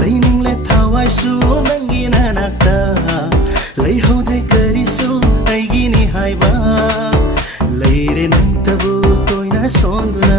Laining le thawai su nangina nakta Lai hodre karisu aigini haiba Laire nang tabu toina sonduna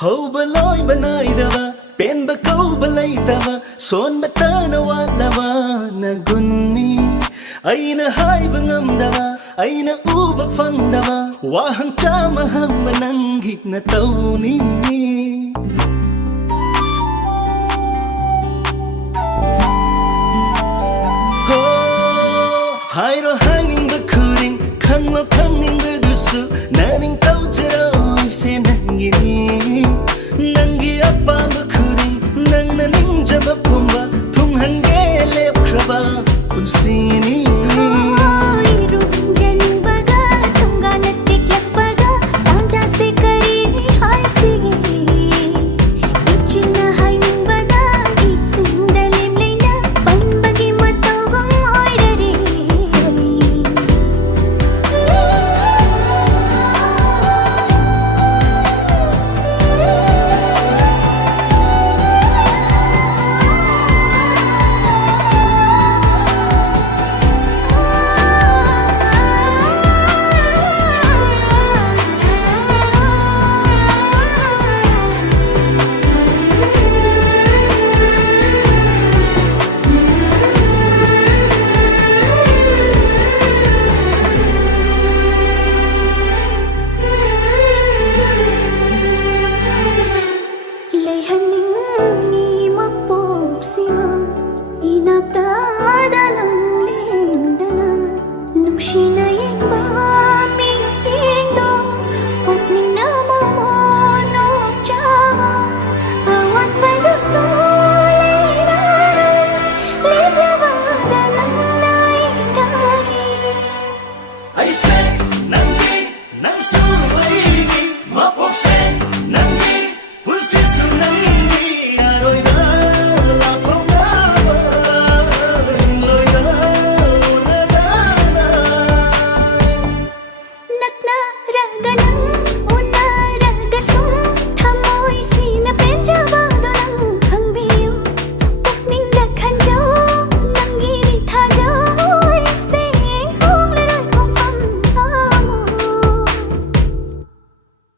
Hầu bà lối bà nơi đava Bên bà câu bà lấy tava Son bà ta na wat đava Na gunni Ay na hai bà ngâm đava Ay na u bà phăng đava Wa hang cha ma hang bà nang hít na tàu ni Hai ro hai ning bà kuring Khang lo khang ning bà dusu Na ning tàu chara oi se nang gini Nangi apa bakuding nang naning jaba pumba thung hange lep kraba kun sini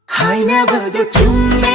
Hai na bờ đôi chung